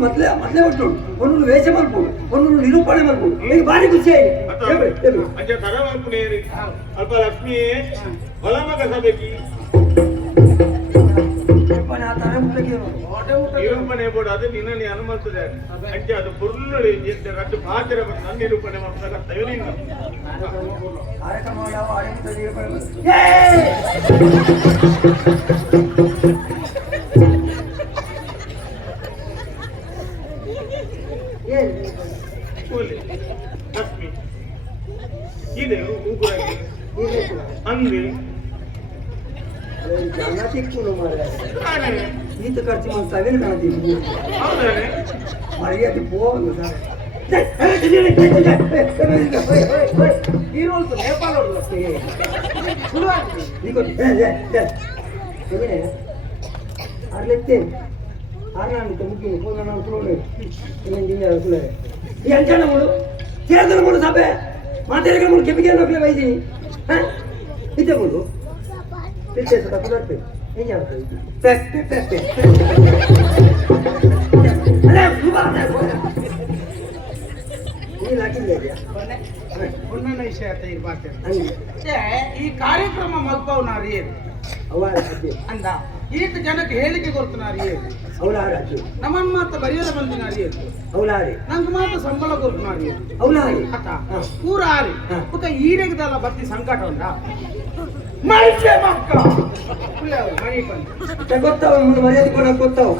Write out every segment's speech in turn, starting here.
ಒಂದೊಂದು ಮೊದಲೇ ಒಟ್ಟು ಒಂದೊಂದು ವೇಷ ಮಾಡ್ಬೋದು ಒಂದೊಂದು ನಿರೂಪಣೆ ಮಾಡ್ಬೋದು ಈಗ ಭಾರಿ ಖುಷಿ ಆಯ್ತು ಅಲ್ಪ ಲಕ್ಷ್ಮಿ ಹೊಲ ಮಗ ಸಭೆಗೆ ನಿರೂಪಣೆ ಬೋರ್ಡ್ ಅದು ನಿನ್ನ ಅನುಮತಿಸಿದೆ ಅಂಚೆ ಅದು ಪುರ್ಲು ರದ್ದು ಪಾತ್ರ ನನ್ನ ನಿರೂಪಣೆ ಮಾಡ್ತಾರೆ ಲಕ್ಷ್ಮಿ ಇದೆ ಉಗುರಾಗಿ ಅಂದ್ರಿ ಜಾಗ ಸಿಕ್ಕು ಈತ ಖರ್ಚು ಮಾಡಿ ಸಾವಿರ ಕಾಣ್ತೀವಿ ಮರ್ಯಾದೆ ಹೋಗು ನೇಪಾಳ ಅರ್ಲೆತ್ತೆ ಆರ್ನಾನಿತ ಮುಖ್ಯ ಈ ಅಂಚನ ಮೂಡು ಸೇರ್ದನ ಮೂಡು ಸಭೆ ಮಾತಾಡಿಕ ಮೂಡು ಕೆಪಿಗೆ ನೋಡ್ಲೇ ಬೈದೀನಿ ಇದ್ದೆ ಮೂಡು ತಿಳ್ಸೇ ಸತ ಕುದರ್ತೆ ಹೆಂಗೆ ಆಗ್ತದೆ ಈ ಕಾರ್ಯಕ್ರಮ ಮಲ್ಪವನಾರಿ ಅಂದ ಈತ ಜನಕ್ಕೆ ಹೇಳಿಕೆ ಕೊಡ್ತನಾರಿ ಅವಲಾರಿ ನಮ್ಮನ್ನ ಮಾತ್ರ ಬರೆಯೋದ ಬಂದಿನಾರಿ ಅವಲಾರಿ ನಂಗೆ ಮಾತ್ರ ಸಂಬಳ ಕೊಡ್ತನಾರಿ ಅವಲಾರಿ ಅತ್ತ ಪೂರ ಆರಿ ಪಕ್ಕ ಈರೆಗದಲ್ಲ ಬತ್ತಿ ಸಂಕಟ ಉಂಟ ಮೈಸೆ ಮಕ್ಕ ಮನೆ ಬಂದು ಗೊತ್ತಾವ ಮರ್ಯಾದೆ ಕೊಡಕ್ಕೆ ಗೊತ್ತಾವ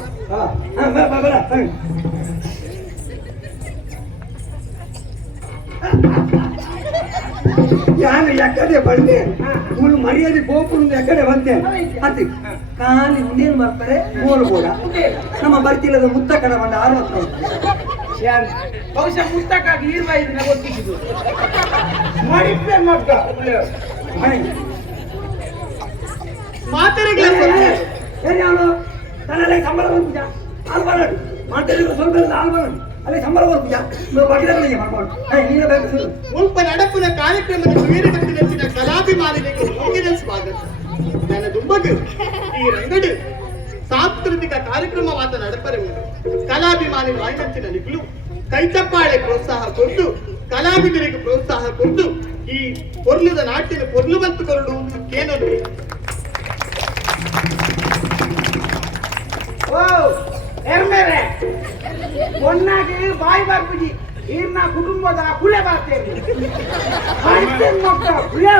ನಾನು ಎಕ್ಕಡೆ ಬಂದೆ ಮುಳ್ಳು ಮರ್ಯಾದೆ ಗೋಪುರದ ಎಕ್ಕಡೆ ಬಂದೆ ಅತಿ ಖಾಲಿ ಇನ್ನೇನು ಬರ್ತಾರೆ ಮೂರು ಕೂಡ ನಮ್ಮ ಬರ್ತಿಲ್ಲದ ಮುತ್ತ ಕಡೆ ಬಂದ 60 ಬಹುಶಃ ಮುತ್ತಕ್ಕಾಗಿ 25 ದಿನ ಗೊತ್ತಿದ್ದು ಮಾಡಿದ್ದೆ ಮಕ್ಕ ಮಾತಾಡಿಗೆ ಏನು ಅವನು ತನ್ನಲ್ಲೇ ಸಂಬಳ ಬರ್ತೀಯ ಹಾಲು ಮಾಡೋದು ಮಾತಾಡಿದ್ರೆ ಸ್ವಲ್ಪ ಹಾಲು ಮಾಡೋದು ಅಲ್ಲೇ ಸಂಬಳ ಬರ್ತೀಯ ಬಗೆಗಳಿಗೆ ಮಾಡ್ಕೊಂಡು ನೀನು ಬೇಕು ಮುಲ್ಪ ನಡಪಿನ ಕಾರ್ಯಕ್ರಮದ ವೀರಗತ್ತಿನ ಕಲಾಭಿಮಾನಿಗಳಿಗೆ ಮುಂದಿನ ಸ್ವಾಗತ ನನ್ನ ದುಂಬದು ಈ ರಂಗಡು ಸಾಂಸ್ಕೃತಿಕ ಕಾರ್ಯಕ್ರಮವಾದ ನಡಪರೆ ಕಲಾಭಿಮಾನಿ ವಾಯ್ನಂಚಿನ ನಿಖಲು ಕೈಚಪ್ಪಾಳೆ ಪ್ರೋತ್ಸಾಹ ಕೊಟ್ಟು ಕಲಾವಿದರಿಗೆ ಪ್ರೋತ್ಸಾಹ ಕೊಟ್ಟು ಈ ಪೊರ್ಲುದ ನಾಟ್ಯದ ಪೊರ್ಲು ಬಂತು ಕೊರಡು ಕೇನೊಂದು ಓ ಎರ್ಮೇರೆ ಒನ್ನಾಗಿ ಬಾಯಿ ಬಾರ್ಪುಜಿ ಈರ್ನ ಕುಟುಂಬದ ಕುಲೆ ಬಾರ್ತೇವೆ ಮಕ್ಕ ಕುಲೆ